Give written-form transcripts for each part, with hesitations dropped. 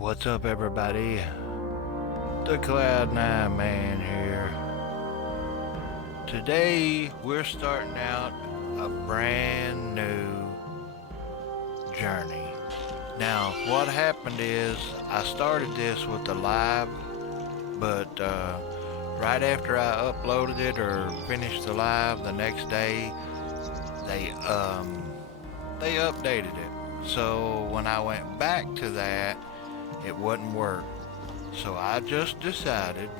What's up, everybody? The Cloud9 Man here. Today, we're starting out a brand new journey. Now, what happened is I started this with the live, but right after I uploaded it or finished the live the next day, they they updated it. So when I went back to that, it wouldn't work. So I just decided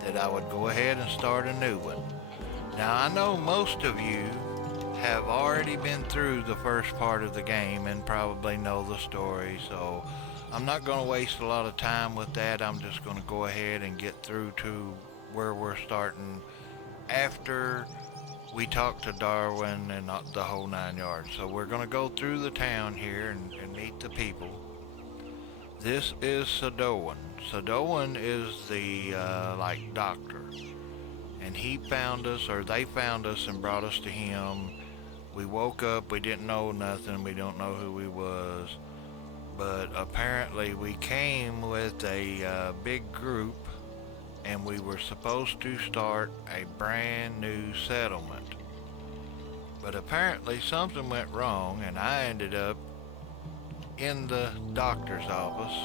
that I would go ahead and start a new one. Now I know most of you have already been through the first part of the game and probably know the story, so I'm not going to waste a lot of time with that. I'm just going to go ahead and get through to where we're starting after we talk to Darwin and the whole 9 yards. So we're going to go through the town here and meet the people. This is Sadowan. Sadowan is the doctor, and he found us, or they found us and brought us to him. We woke up, we didn't know nothing, we don't know who he was, but apparently we came with a big group, and we were supposed to start a brand new settlement. But apparently something went wrong, and I ended up in the doctor's office,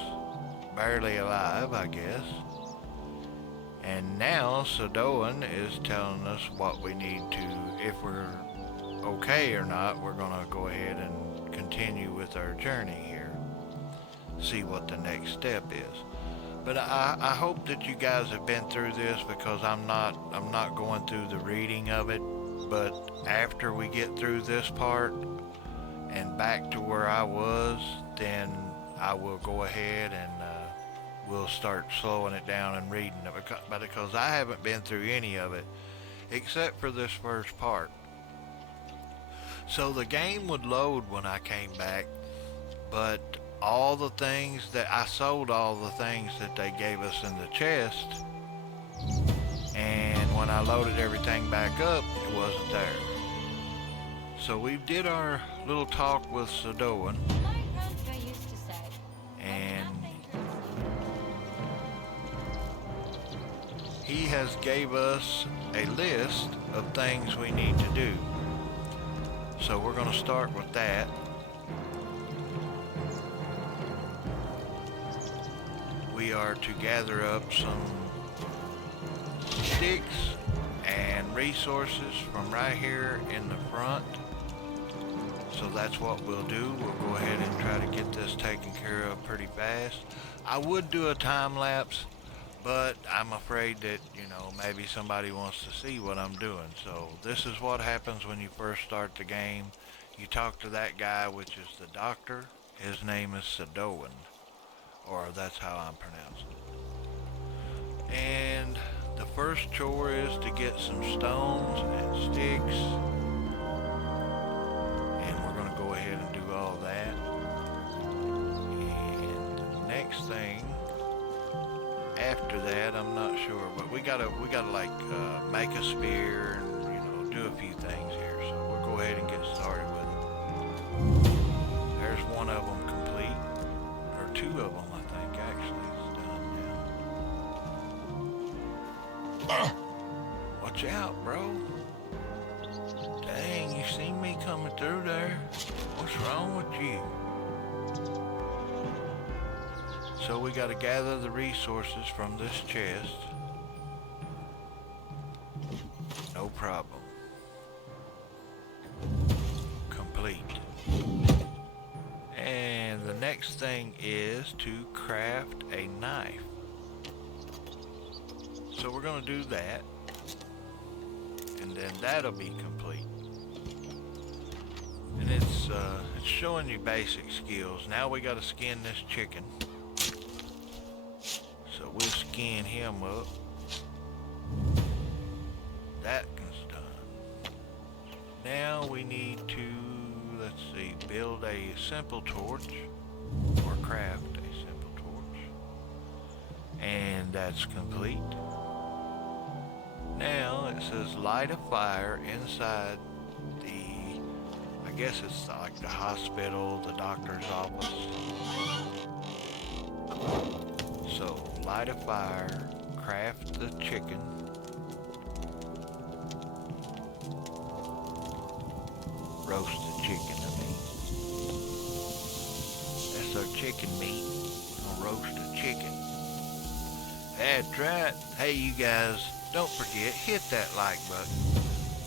barely alive, I guess. And now Sadowan is telling us what we need to, if we're okay or not, we're gonna go ahead and continue with our journey here. See what the next step is. But I hope that you guys have been through this, because I'm not going through the reading of it. But after we get through this part and back to where I was, then I will go ahead and we'll start slowing it down and reading it, because I haven't been through any of it except for this first part. So the game would load when I came back, but all the things that I sold, all the things that they gave us in the chest, and when I loaded everything back up, it wasn't there. So we did our little talk with Sadowan, and he has gave us a list of things we need to do. So we're going to start with that. We are to gather up some sticks and resources from right here in the front. So that's what we'll do. We'll go ahead and try to get this taken care of pretty fast. I would do a time lapse, but I'm afraid that, maybe somebody wants to see what I'm doing. So this is what happens when you first start the game. You talk to that guy, which is the doctor. His name is Sadowan, or that's how I'm pronouncing it. And the first chore is to get some stones and sticks. Go ahead and do all that. And the next thing after that, I'm not sure, but we gotta like make a spear and do a few things here. So we'll go ahead and get started with it. There's one of them complete, or two of them I think actually is done now. Watch out, bro. Dang, you seen me coming through there? What's wrong with you? So we gotta gather the resources from this chest. No problem. Complete. And the next thing is to craft a knife. So we're gonna do that, and then that'll be complete. And it's showing you basic skills. Now we gotta skin this chicken. So we'll skin him up. That is done. Now we need to, let's see, build a simple torch, or craft a simple torch. And that's complete. Now it says light a fire inside the, I guess it's like the hospital, the doctor's office. So light a fire, craft the chicken, roast the chicken, That's our chicken meat. We're gonna roast the chicken. That's right. Hey, you guys, don't forget, hit that like button.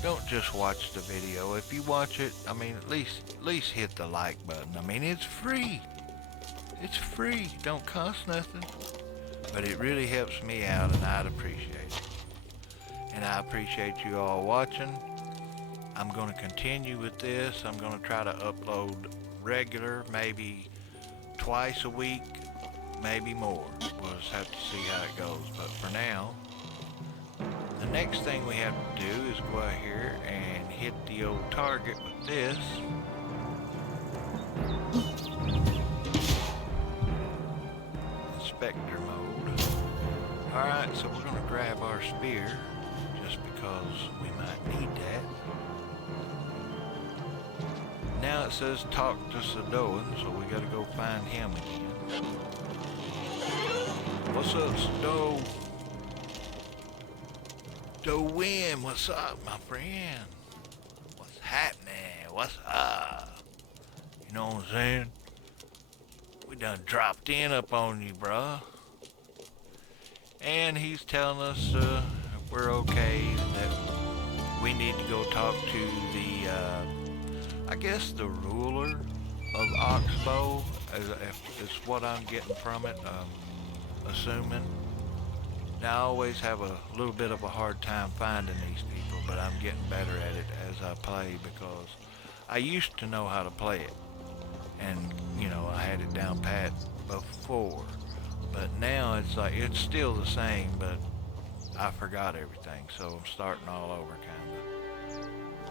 Don't just watch the video. If you watch it, I mean, at least hit the like button. I mean, it's free. It's free. Don't cost nothing. But it really helps me out, and I'd appreciate it. And I appreciate you all watching. I'm going to continue with this. I'm going to try to upload regular, maybe twice a week, maybe more. We'll just have to see how it goes. But for now, the next thing we have to do is go out here and hit the old target with this. Inspector mode. Alright, so we're going to grab our spear, just because we might need that. Now it says talk to Sadoan, so we gotta go find him again. What's up, Sado? Win, what's up, my friend? What's happening? What's up? You know what I'm saying? We done dropped in up on you, bruh. And he's telling us if we're okay, that we need to go talk to the I guess the ruler of Oxbow is what I'm getting from it, assuming. Now I always have a little bit of a hard time finding these people, but I'm getting better at it as I play, because I used to know how to play it, and you know, I had it down pat before, but now it's like, it's still the same, but I forgot everything, so I'm starting all over,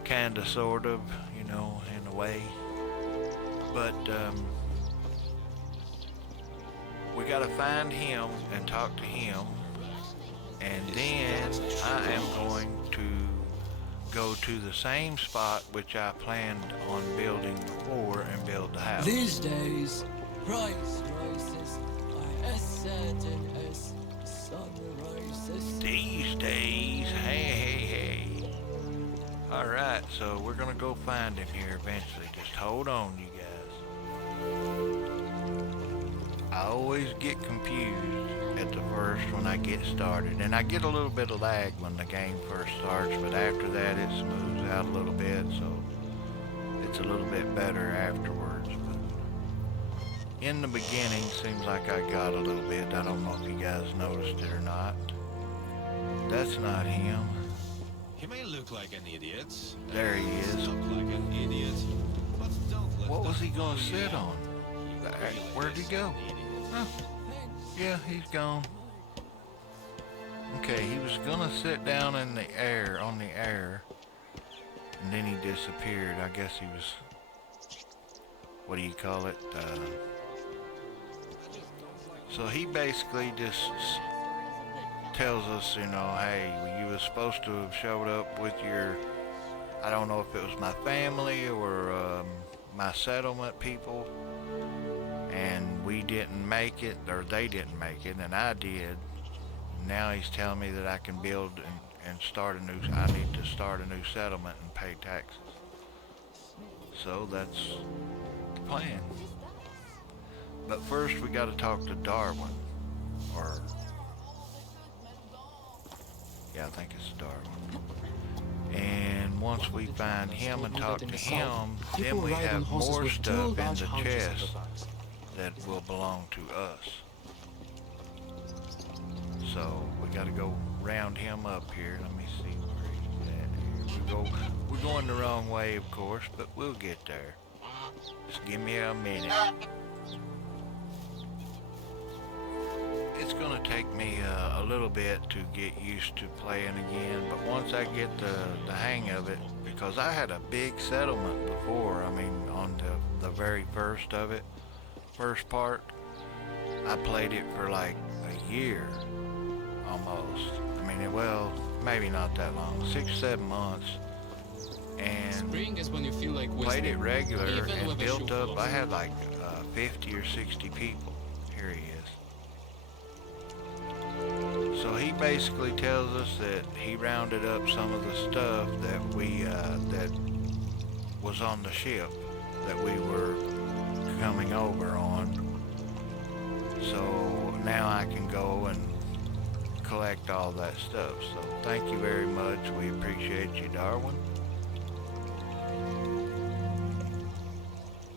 kinda sort of, you know, in a way. But we gotta find him and talk to him, and then I am going to go to the same spot which I planned on building before and build the house. These days, price rises are as certain as sun rises. These days, hey. Alright, so we're gonna go find him here eventually. Just hold on, you guys. I always get confused at the first when I get started. And I get a little bit of lag when the game first starts, but after that it smooths out a little bit, so it's a little bit better afterwards. But in the beginning, seems like I got a little bit. I don't know if you guys noticed it or not. That's not him. He may look like an idiot. There he is. Look like an idiot, but don't let What was that he gonna fool you sit out. on? Really Where'd he is go? an idiot. Oh, yeah, he's gone. Okay, he was gonna sit down in the air, on the air, and then he disappeared. I guess he was, what do you call it? So he basically just tells us, you know, hey, you were supposed to have showed up with your, I don't know if it was my family or my settlement people, and we didn't make it, or they didn't make it, and I did. Now he's telling me that I can build and start a new, I need to start a new settlement and pay taxes. So that's the plan. But first we got to talk to Darwin, or yeah, I think it's Darwin. And once we find him and talk to him, then we have more stuff in the chest that will belong to us. So we got to go round him up here. Let me see where he's at here. We're going the wrong way, of course, but we'll get there. Just give me a minute. It's gonna take me a little bit to get used to playing again, but once I get the hang of it, because I had a big settlement before, I mean, on the very first of it, first part, I played it for like a year, almost. I mean, well, maybe not that long, 6-7 months, and Spring is when you feel like played it regular even and with a built shoe up. full of I had like 50 or 60 people. Here he is. So he basically tells us that he rounded up some of the stuff that that was on the ship that we were coming over on. So now I can go and collect all that stuff. So thank you very much. We appreciate you, Darwin.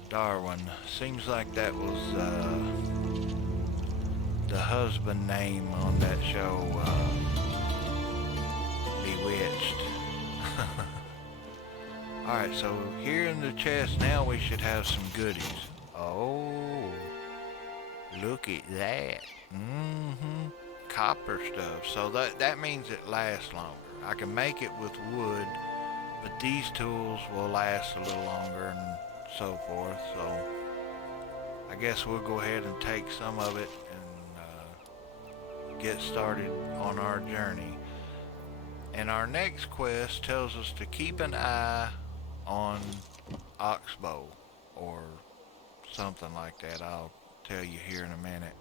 Darwin. Seems like that was the husband name on that show, Bewitched. Alright, so here in the chest now we should have some goodies. Oh, look at that. Copper stuff. So that means it lasts longer. I can make it with wood, but these tools will last a little longer and so forth. So I guess we'll go ahead and take some of it and get started on our journey. And our next quest tells us to keep an eye on Oxbow or something like that. I'll tell you here in a minute.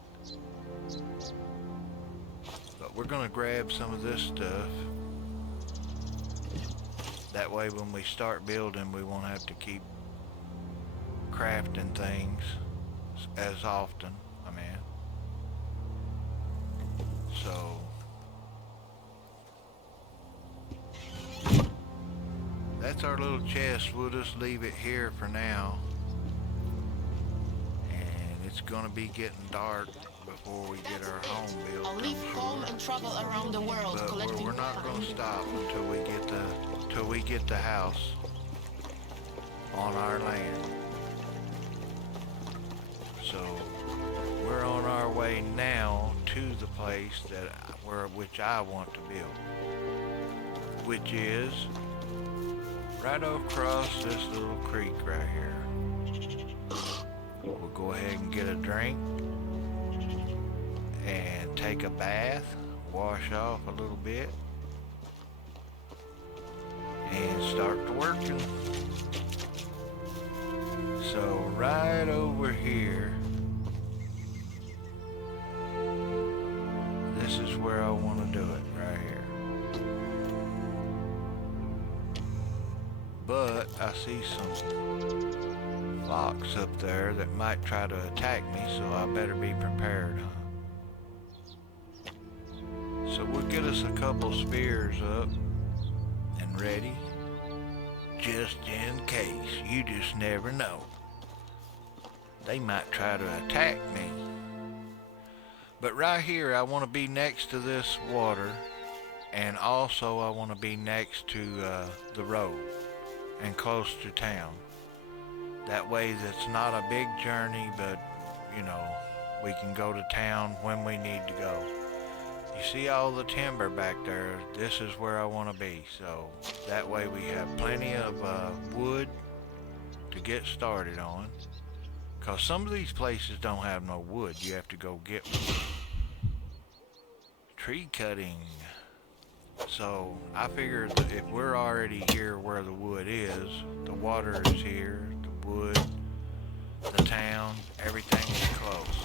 But we're gonna grab some of this stuff. That way when we start building, we won't have to keep crafting things as often. So that's our little chest. We'll just leave it here for now. And it's gonna be getting dark before we get our home built. I'll leave home and travel around the world But collecting. we're not gonna stop until we get the house on our land. So we're on our way now to the place which I want to build, which is right across this little creek right here. We'll go ahead and get a drink and take a bath, wash off a little bit, and start to working. So right over here, this is where I want to do it, right here. But I see some fox up there that might try to attack me, so I better be prepared, huh? So we'll get us a couple spears up and ready, just in case. You just never know. They might try to attack me. But right here, I want to be next to this water, and also I want to be next to the road and close to town. That way it's not a big journey, but you know, we can go to town when we need to go. You see all the timber back there? This is where I want to be. So that way we have plenty of wood to get started on. Because some of these places don't have no wood. You have to go get one. Tree cutting. So I figured that if we're already here where the wood is, the water is here, the wood, the town, everything is close.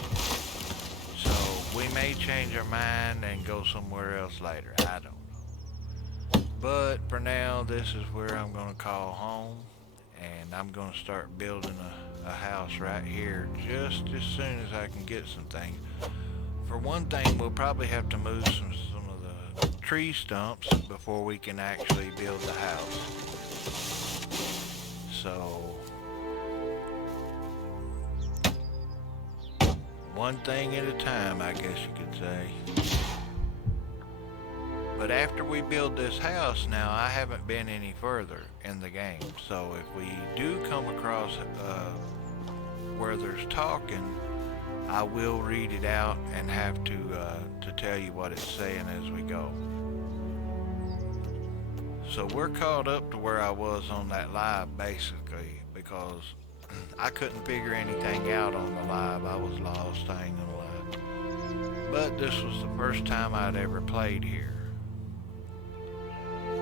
So we may change our mind and go somewhere else later. I don't know. But for now, this is where I'm going to call home. And I'm going to start building a house right here just as soon as I can get some things. For one thing, we'll probably have to move some of the tree stumps before we can actually build the house. So one thing at a time, I guess you could say. But after we build this house now, I haven't been any further in the game. So if we do come across where there's talking, I will read it out and have to tell you what it's saying as we go. So we're caught up to where I was on that live basically, because I couldn't figure anything out on the live. I was lost, I ain't gonna lie. But this was the first time I'd ever played here.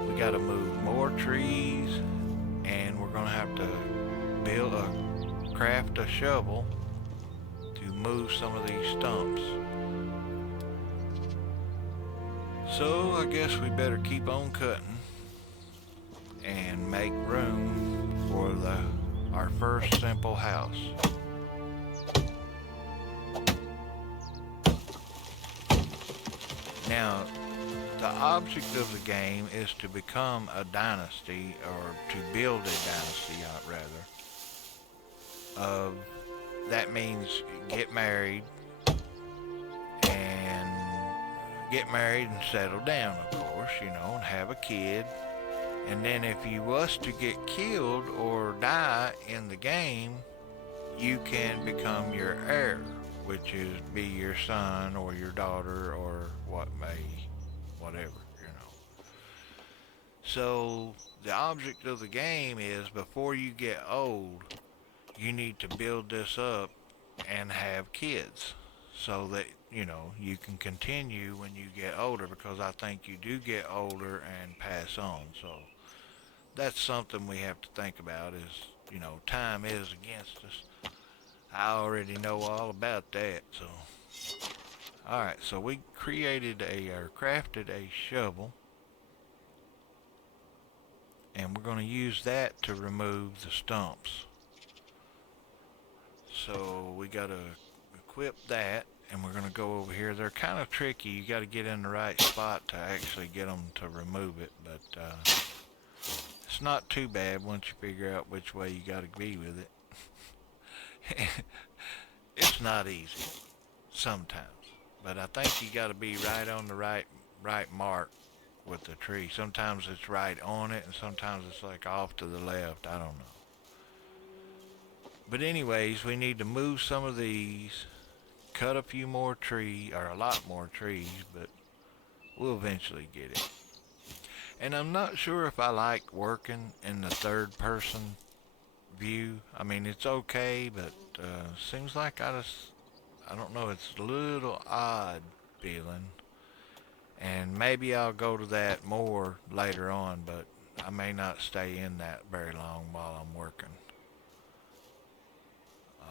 We gotta move more trees, and we're gonna have to craft a shovel to move some of these stumps. So I guess we better keep on cutting and make room for our first simple house. Now, the object of the game is to become a dynasty, or to build a dynasty, rather. Uh, that means get married and and settle down, of course, and have a kid. And then if you was to get killed or die in the game, you can become your heir, which is be your son or your daughter or whatever. So the object of the game is, before you get old, you need to build this up and have kids so that you can continue when you get older, because I think you do get older and pass on. So that's something we have to think about, is time is against us. I already know all about that. So alright, so we crafted a shovel, and we're going to use that to remove the stumps. So we got to equip that, and we're going to go over here. They're kind of tricky. You got to get in the right spot to actually get them to remove it, but it's not too bad once you figure out which way you got to be with it. It's not easy sometimes, but I think you got to be right on the right mark with the tree. Sometimes it's right on it, and sometimes it's like off to the left. I don't know. But anyways, we need to move some of these, cut a few more trees, or a lot more trees, but we'll eventually get it. And I'm not sure if I like working in the third person view. I mean, it's okay, but seems like I don't know, it's a little odd feeling. And maybe I'll go to that more later on, but I may not stay in that very long while I'm working.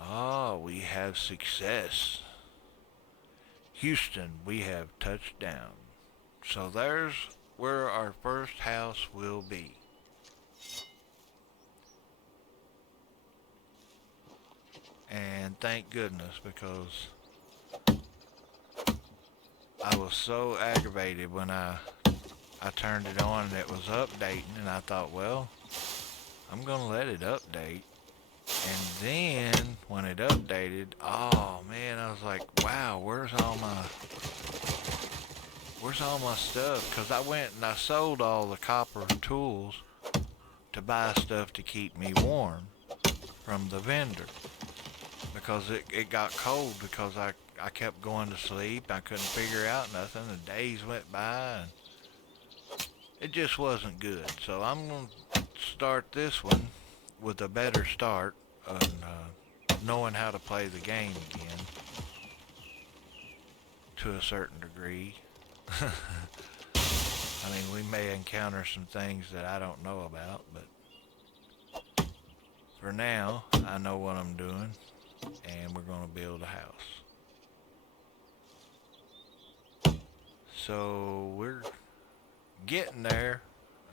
Ah, we have success. Houston, we have touched down. So there's where our first house will be. And thank goodness, because I was so aggravated when I turned it on and it was updating, and I thought, well, I'm gonna let it update. And then when it updated, oh man, I was like, wow, where's all my stuff? Because I went and I sold all the copper tools to buy stuff to keep me warm from the vendor, because it got cold, because I kept going to sleep. I couldn't figure out nothing. The days went by and it just wasn't good. So I'm going to start this one with a better start on knowing how to play the game again to a certain degree. I mean, we may encounter some things that I don't know about, but for now, I know what I'm doing, and we're going to build a house. So we're getting there.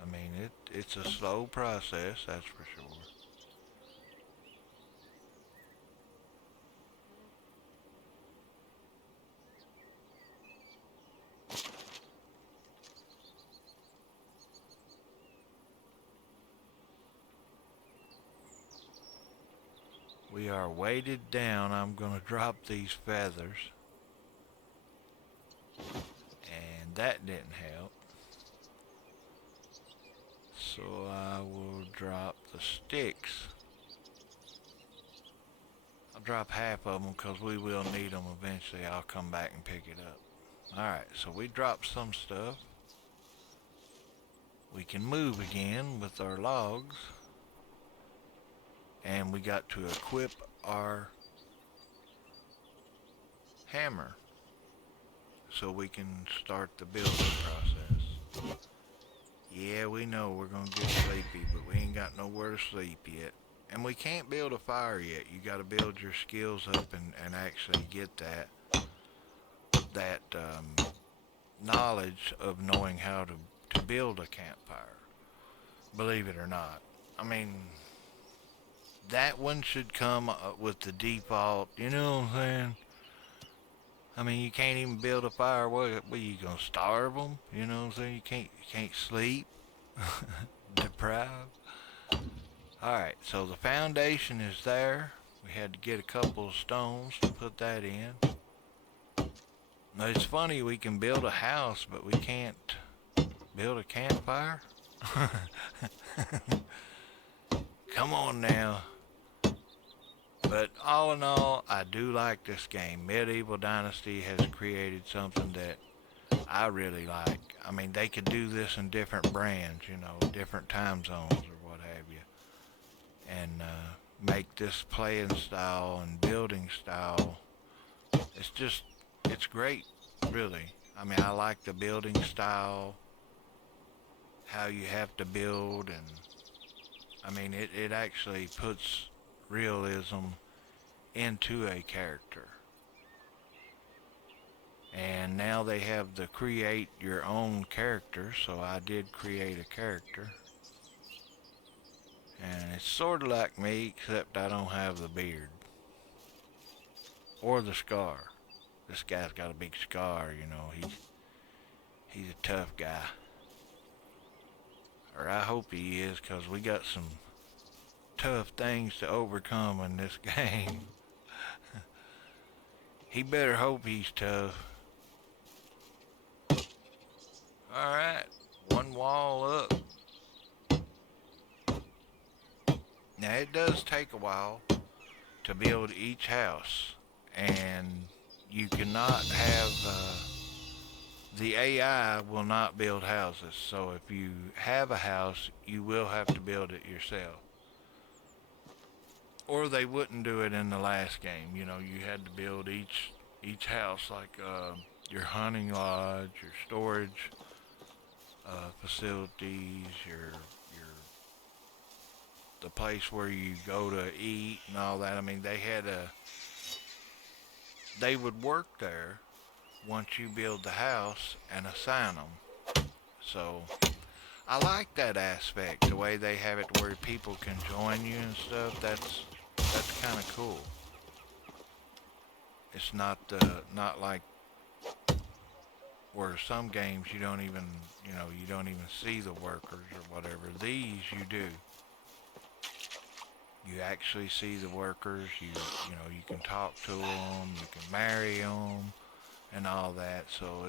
I mean, it's a slow process, that's for sure. We are weighted down. I'm going to drop these feathers. And that didn't help. So I will drop the sticks. I'll drop half of them because we will need them eventually. I'll come back and pick it up. Alright, so we dropped some stuff. We can move again with our logs. And we got to equip our hammer so we can start the building process. Yeah, we know we're gonna get sleepy, but we ain't got nowhere to sleep yet. And we can't build a fire yet. You gotta build your skills up and actually get that knowledge of knowing how to build a campfire. Believe it or not. I mean, that one should come with the default, you know what I'm saying? I mean, you can't even build a fire. What you gonna starve them? You know what I'm saying? You can't sleep. Deprived. All right, so the foundation is there. We had to get a couple of stones to put that in. Now it's funny, we can build a house, but we can't build a campfire. Come on now. But all in all, I do like this game. Medieval Dynasty has created something that I really like. I mean, they could do this in different brands, you know, different time zones or what have you. And make this playing style and building style. It's great, really. I mean, I like the building style, how you have to build, and I mean, it actually puts realism into a character. And now they have the create your own character, so I did create a character. And it's sort of like me, except I don't have the beard. Or the scar. This guy's got a big scar, you know, he's a tough guy. Or I hope he is, because we got some tough things to overcome in this game. He better hope he's tough. Alright, one wall up. Now it does take a while to build each house, and you cannot have, the AI will not build houses, so if you have a house, you will have to build it yourself. Or they wouldn't do it in the last game. You know, you had to build each house, like your hunting lodge, your storage facilities, your the place where you go to eat and all that. I mean, they would work there once you build the house and assign them. So I like that aspect, the way they have it where people can join you and stuff. That's kind of cool. It's not like where some games you don't even see the workers or whatever. These you do. You actually see the workers. You can talk to them. You can marry them, and all that. So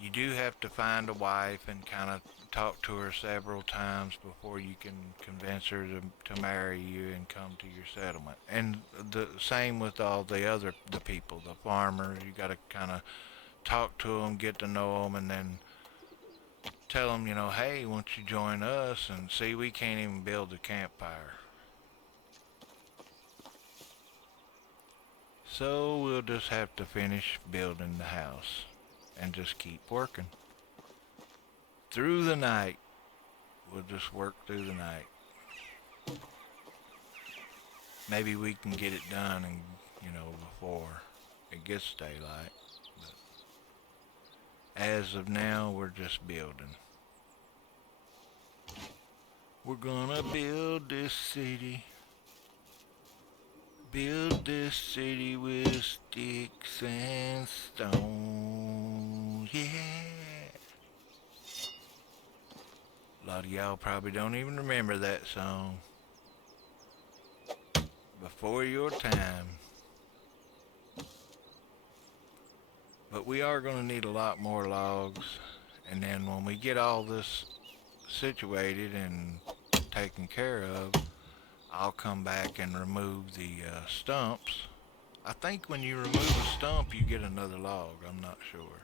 you do have to find a wife and kind of talk to her several times before you can convince her to marry you and come to your settlement. And the same with all the people, the farmers. You got to kind of talk to them, get to know them, and then tell them, hey, won't you join us? And see, we can't even build a campfire. So we'll just have to finish building the house and just keep working. Through the night. We'll just work through the night. Maybe we can get it done and before it gets daylight. But as of now, we're just building. We're gonna build this city. Build this city with sticks and stones. Yeah. A lot of y'all probably don't even remember that song. Before your time. But we are going to need a lot more logs. And then when we get all this situated and taken care of, I'll come back and remove the stumps. I think when you remove a stump, you get another log. I'm not sure.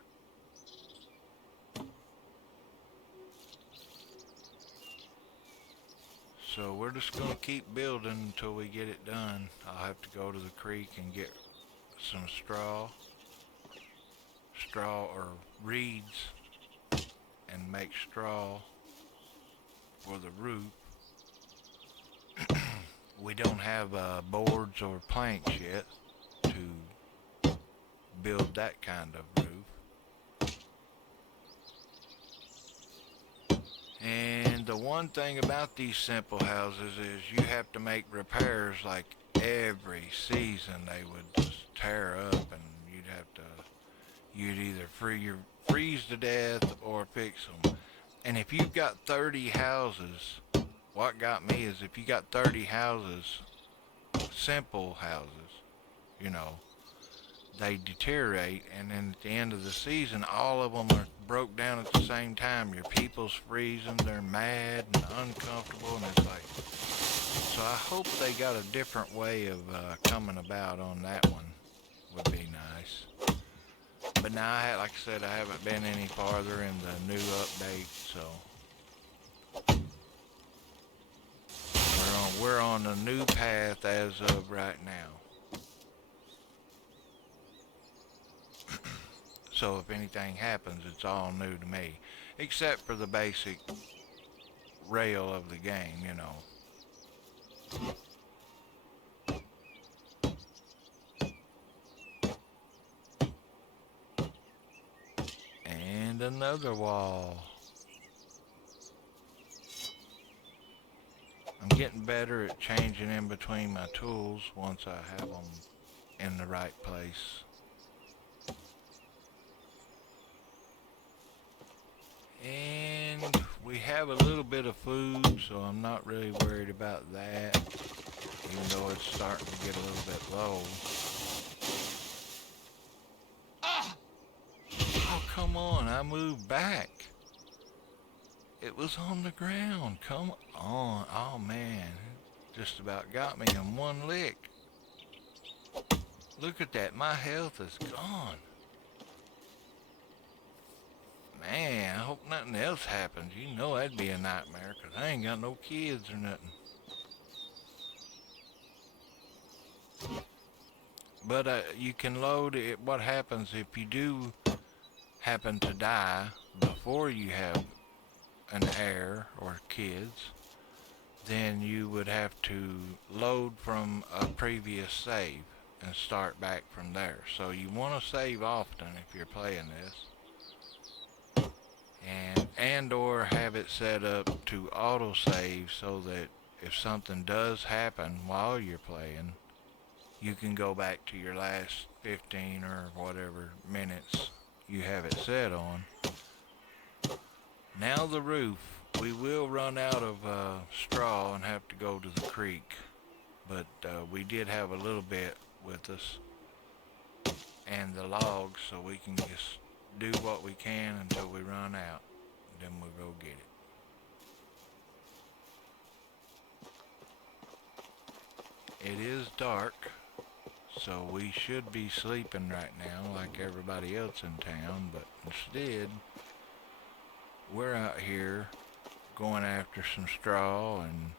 So we're just going to keep building until we get it done. I'll have to go to the creek and get some straw or reeds, and make straw for the roof. We don't have boards or planks yet to build that kind of roof. And the one thing about these simple houses is you have to make repairs like every season. They would just tear up and you'd either freeze to death or fix them. And if you've got 30 houses, what got me is if you got 30 houses, simple houses, you know, they deteriorate, and then at the end of the season, all of them are broke down at the same time. Your people's freezing, they're mad and uncomfortable, and it's like, so I hope they got a different way of coming about on that one. Would be nice. But now, like I said, I haven't been any farther in the new update, so we're on a new path as of right now. So if anything happens, it's all new to me, except for the basic rail of the game, you know. And another wall. I'm getting better at changing in between my tools once I have them in the right place. And we have a little bit of food, so I'm not really worried about that, even though it's starting to get a little bit low. Ah! Oh, come on, I moved back. It was on the ground, come on. Oh man, just about got me in one lick. Look at that, my health is gone. Man, I hope nothing else happens. You know that'd be a nightmare, 'cause I ain't got no kids or nothing. But you can load it. What happens if you do happen to die before you have an heir or kids, then you would have to load from a previous save and start back from there. So you want to save often if you're playing this. And or have it set up to autosave so that if something does happen while you're playing, you can go back to your last 15 or whatever minutes you have it set on. Now the roof. We will run out of straw and have to go to the creek, but we did have a little bit with us and the logs, so we can just do what we can until we run out. Then we'll go get it. It is dark, so we should be sleeping right now like everybody else in town, but instead we're out here going after some straw and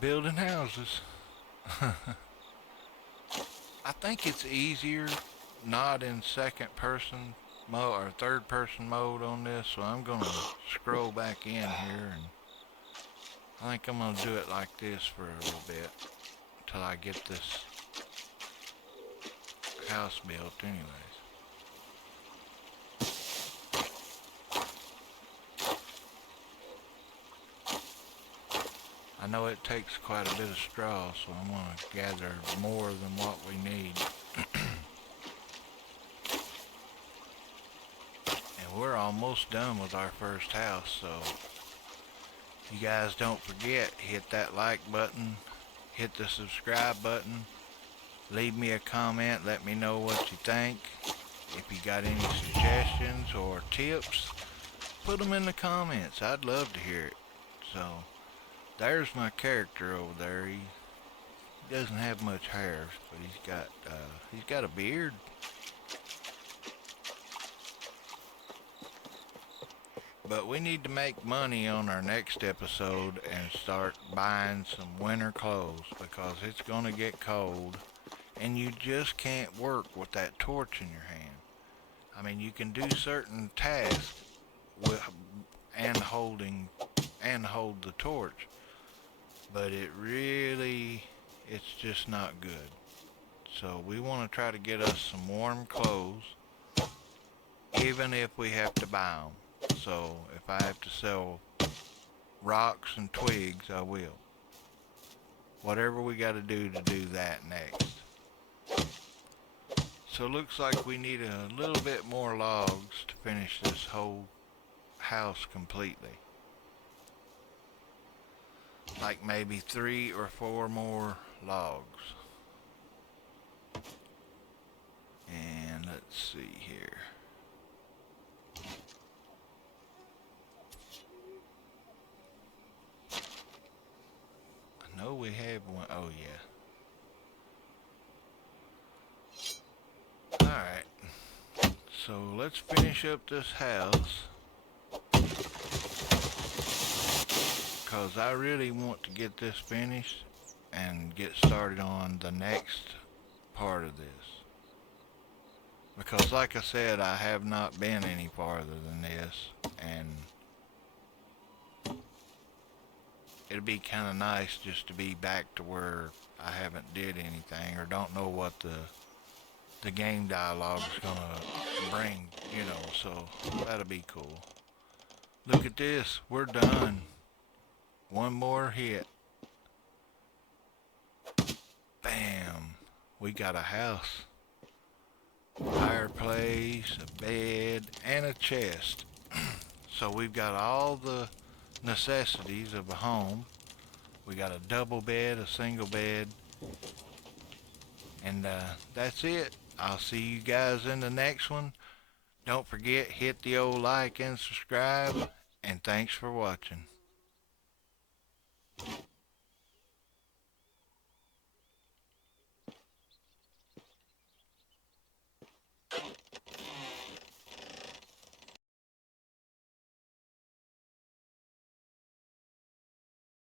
building houses. I think it's easier not in second person mode or third person mode on this, so I'm gonna scroll back in here, and I think I'm gonna do it like this for a little bit until I get this house built anyways. I know it takes quite a bit of straw, so I'm gonna gather more than what we need. We're almost done with our first house, so you guys don't forget, hit that like button, hit the subscribe button, leave me a comment, let me know what you think. If you got any suggestions or tips, put them in the comments. I'd love to hear it. So there's my character over there. He doesn't have much hair, but he's got a beard. But we need to make money on our next episode and start buying some winter clothes, because it's going to get cold and you just can't work with that torch in your hand. I mean, you can do certain tasks with and hold the torch, but it's just not good. So we want to try to get us some warm clothes, even if we have to buy them. So if If I have to sell rocks and twigs, I will. Whatever we got to do that next. So it looks like we need a little bit more logs to finish this whole house completely. Like maybe 3 or 4 more logs. And let's see here. I know we have one. Oh yeah. Alright. So let's finish up this house. Because I really want to get this finished and get started on the next part of this. Because like I said, I have not been any farther than this, and it'd be kind of nice just to be back to where I haven't did anything or don't know what the game dialogue is gonna bring, you know, so that'll be cool. Look at this, we're done. One more hit. Bam, we got a house. Fireplace, a bed, and a chest. So we've got all the necessities of a home. We got a double bed, a single bed, and that's it. I'll see you guys in the next one. Don't forget, hit the old like and subscribe, and thanks for watching.